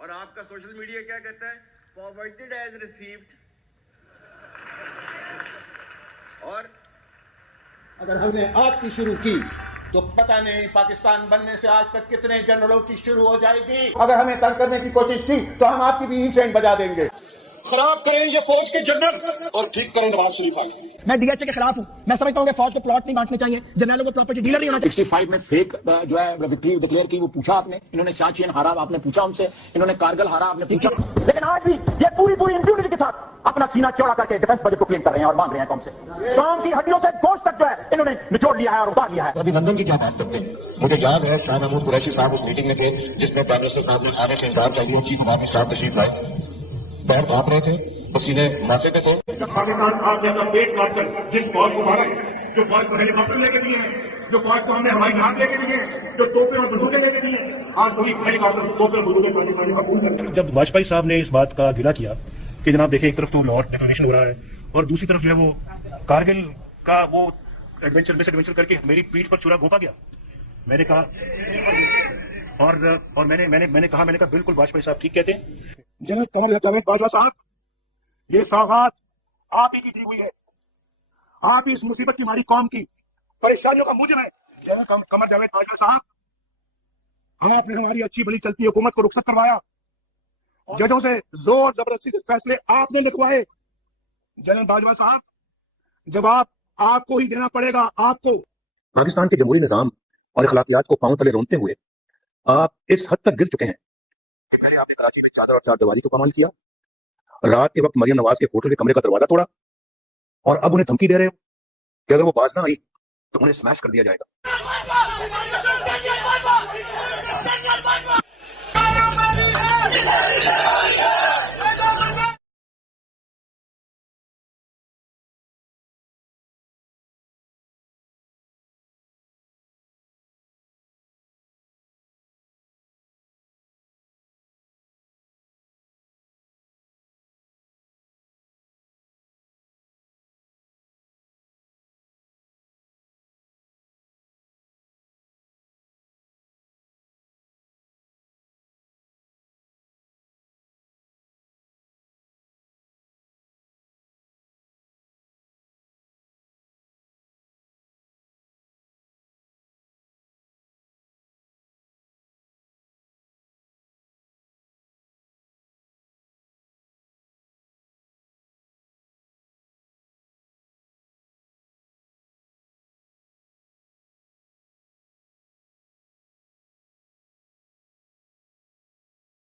और आपका social media क्या कहता है? Forwarded as received. और अगर हमने आग की शुरू की तो पता नहीं पाकिस्तान बनने से आज तक कितने जनरलों की शुरू हो जाएगी। अगर हमें तंग करने की कोशिश की तो हम आपकी भी इंसेंट बजा देंगे। खराब करें ये फौज के जनरल और ठीक करें नवाज शरीफ आगे। मैं डीएचए के खिलाफ हूं। मैं समझता हूं कि फौज को प्लॉट नहीं बांटने चाहिए, जनरलों को प्रॉपर्टी डीलर नहीं होना चाहिए। 65 में फेक जो है विक्ट्री डिक्लेयर की, वो पूछा आपने, इन्होंने सियाचिन हारा आपने पूछा उनसे, इन्होंने कारगिल हारा आपने पूछा। लेकिन आज भी ये पूरी इंप्यूनिटी के साथ अपना सीना चौड़ा करके डिफेंस बजट को क्लेम कर रहे हैं और मांग रहे हैं कौन से कौम की हड्डियों से गोश्त तक जो है इन्होंने निचोड़ लिया है और उतार लिया है। अभिनंदन की क्या बात करते हैं? मुझे याद है शाह महमूद कुरैशी साहब उस मीटिंग में थे जिसमें प्राइम मिनिस्टर साहब ने आने से इंकार चाहिए, चीफ ऑफ आर्मी साहब तशरीफ लाए, पैर कांप रहे थे, पसीने मारते थे। पाकिस्तान आप जैसा पेट काट कर जिस फौज को मारे, जो फौज को हेलीकॉप्टर लेके दिए हैं, जो फौज को हमने हवाई जहाज लेके दिए, जो तोपें और बंदूकें लेके दिए, आज वही हेलीकॉप्टर तोपें और बंदूकें पाकिस्तानी का खून करते हैं। जब वाजपेयी साहब ने इस बात का गिला किया कि जनाब देखिए, एक तरफ तो लॉर्ड डिक्लेरेशन हो रहा है और दूसरी तरफ जो है वो कारगिल का वो एडवेंचर करके मेरी पीठ पर छुरा घोंपा गया, मैंने कहा और मैंने कहा बिल्कुल वाजपेयी साहब ठीक कहते हैं। जनरल कमर जावेद बाजवा साहब, ये सौगात आप ही की दी हुई है। आप ही इस मुसीबत की हमारी कौम की परेशानियों का मूजिब है। जनरल कमर जावेद बाजवा साहब, आपने हमारी अच्छी भली चलती हुकूमत को रुखसत करवाया, जजों से जोर जबरदस्ती से फैसले आपने लिखवाए। जनरल बाजवा साहब, जवाब आपको ही देना पड़ेगा। आपको पाकिस्तान के जमहूरी निजाम और अखलाकियात को पांव तले रोनते हुए आप इस हद तक गिर चुके हैं कि पहले आपने कराची में चादर और चारदीवारी को कमाल किया, रात के वक्त मरियम नवाज के होटल के कमरे का दरवाजा तोड़ा और अब उन्हें धमकी दे रहे हो कि अगर वो बाज ना आई तो उन्हें स्मैश कर दिया जाएगा।